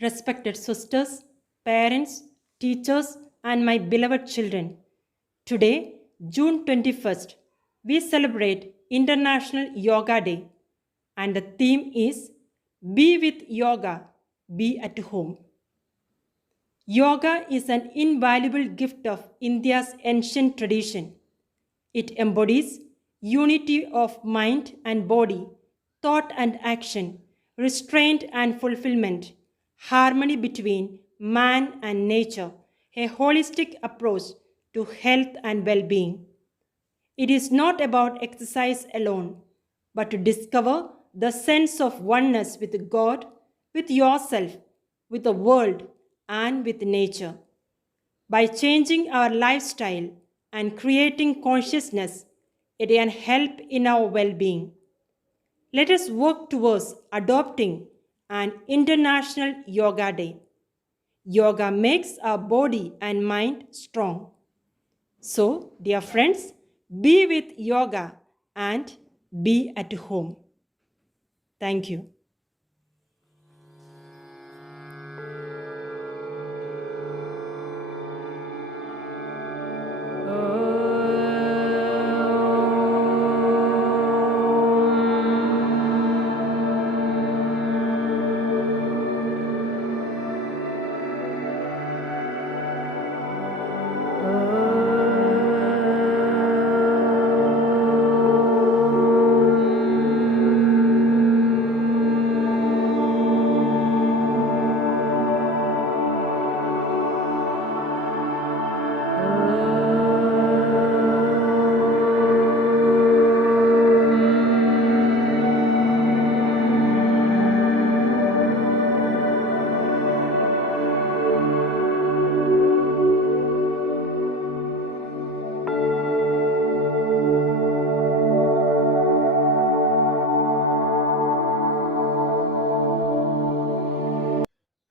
respected sisters, parents, teachers, and my beloved children. Today, June 21st, we celebrate International Yoga Day, and the theme is Be with Yoga, Be at Home. Yoga is an invaluable gift of India's ancient tradition. It embodies unity of mind and body, thought and action, restraint and fulfillment, harmony between man and nature, a holistic approach to health and well being. It is not about exercise alone, but to discover the sense of oneness with God, with yourself, with the world, and with nature. By changing our lifestyle and creating consciousness, it can help in our well being. Let us work towards adopting an International Yoga Day. Yoga makes our body and mind strong. So, dear friends, be with yoga and be at home. Thank you.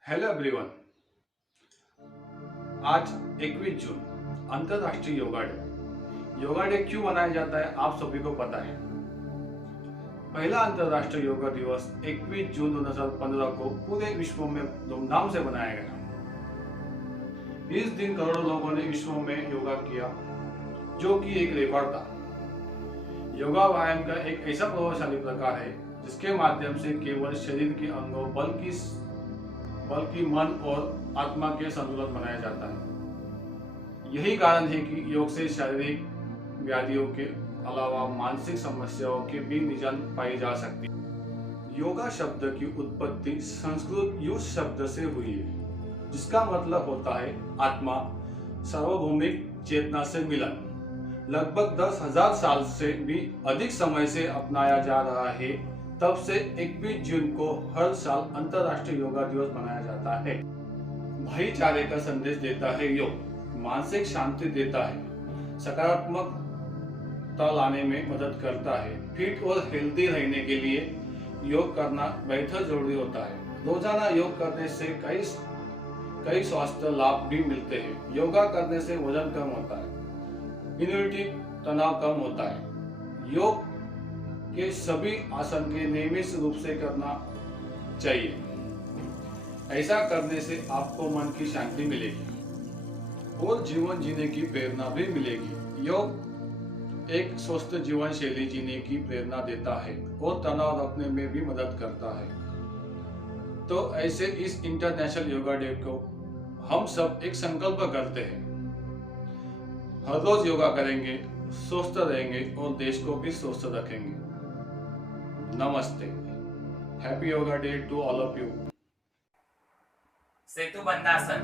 Hello everyone. आज 21 जून अंतरराष्ट्रीय yoga day. Yoga day क्यों मनाया जाता है आप सभी को पता है। पहला अंतरराष्ट्रीय योगा दिवस 21 जून 2015 को पूरे विश्व में धूमधाम से मनाया गया। इस दिन करोड़ों लोगों ने विश्व में योगा किया, जो कि एक रिकॉर्ड था। योगा व्यायाम का एक ऐसा प्रभावशाली प्रकार है जिसके माध्यम से केवल शरीर के अंगों बल्कि मन और आत्मा के संतुलन बनाया जाता है। यही कारण है कि योग से शारीरिक व्याधियों के अलावा मानसिक समस्याओं के भी निजात पाई जा सकती है। योगा शब्द की उत्पत्ति संस्कृत युग शब्द से हुई है, जिसका मतलब होता है आत्मा सार्वभौमिक चेतना से मिलन। लगभग 10,000 साल से भी अधिक समय से अपनाया जा रहा है। तब से 21 जून को हर साल अंतरराष्ट्रीय योगा दिवस मनाया जाता है। भाईचारे का संदेश देता है योग, मानसिक शांति देता है, सकारात्मकता लाने में मदद करता है। फिट और हेल्दी रहने के लिए योग करना बेहद जरूरी होता है। रोजाना योग करने से कई स्वास्थ्य लाभ भी मिलते हैं। योगा करने से वजन कम होता है, इम्यूनिटी तनाव कम होता है। योग के सभी आसन के नियमित रूप से करना चाहिए। ऐसा करने से आपको मन की शांति मिलेगी और जीवन जीने की प्रेरणा भी मिलेगी। योग एक स्वस्थ जीवन शैली जीने की प्रेरणा देता है और तनाव रखने में भी मदद करता है। तो ऐसे इस इंटरनेशनल योगा डे को हम सब एक संकल्प करते हैं। हर रोज योगा करेंगे, स्वस्थ रहेंगे और देश को भी स्वस्थ रखेंगे। नमस्ते। Happy yoga day to all of you. सेतु बंधासन।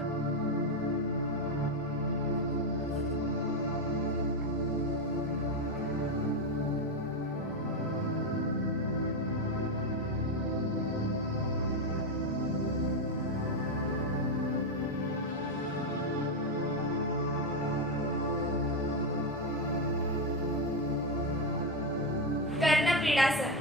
कर्णपीडासन।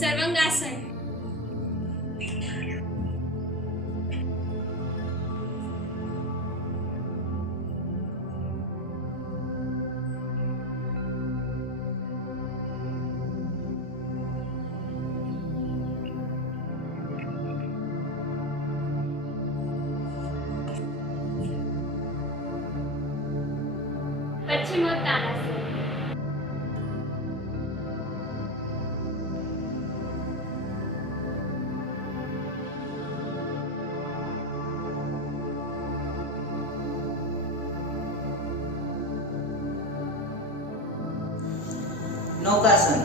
सर्वांगासन। पश्चिमोत्तानासन नौकासन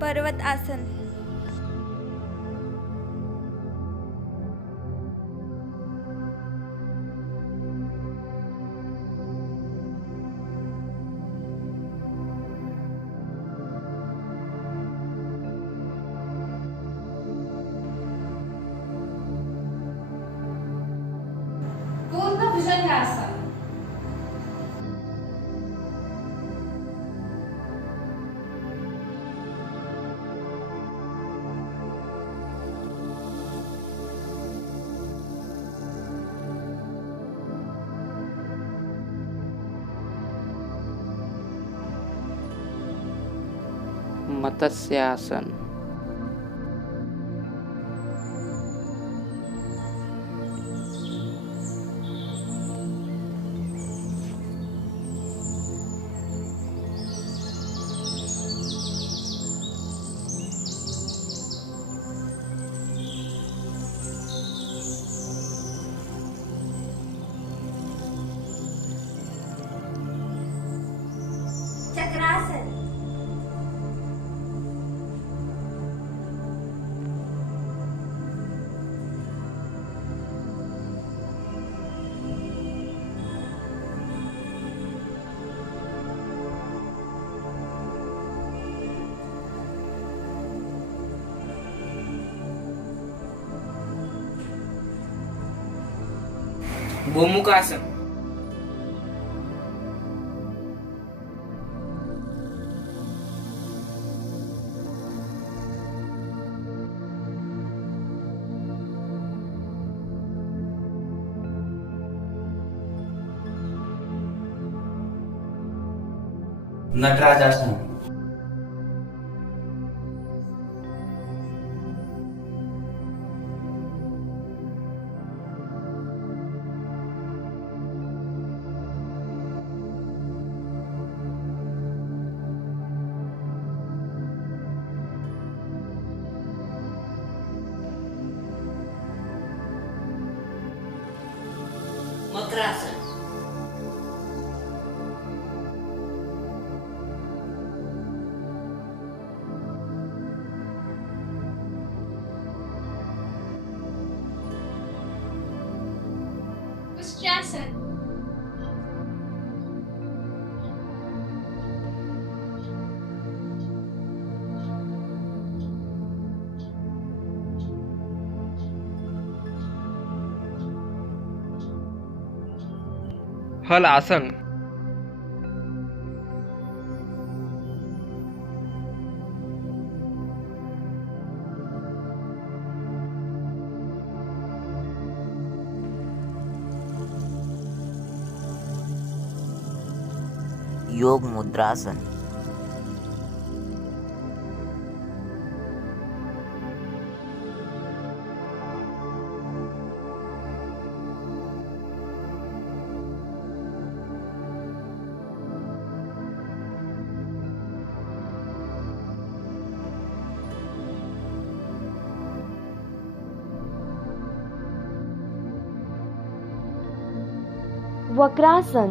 पर्वत आसन पूर्ण भुजंगासन मत्स्यासन चक्रासन गोमुखासन नटराजासन मकरासन उष्ट्रासन हल आसन योग मुद्रासन वक्रासन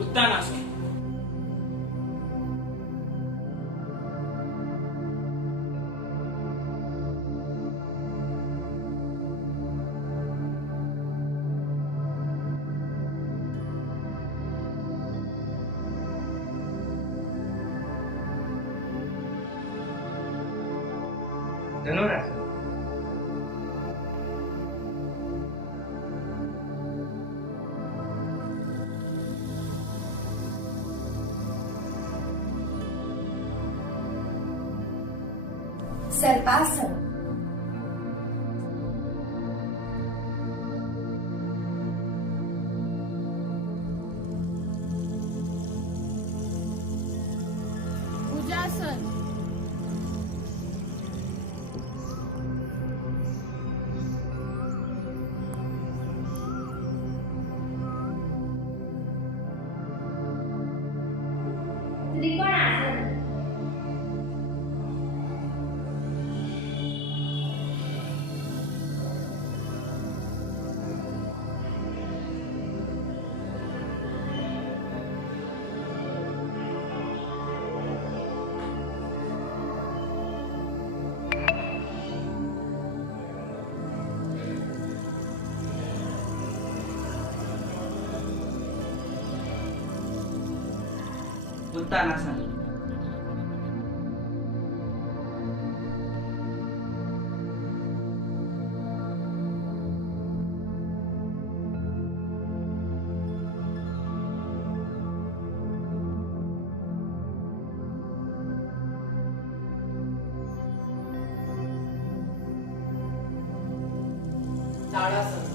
उत्तानासन धनुरासन सर्पासन भुजासन त्रिकोणासन उत्तानासन ताड़ासन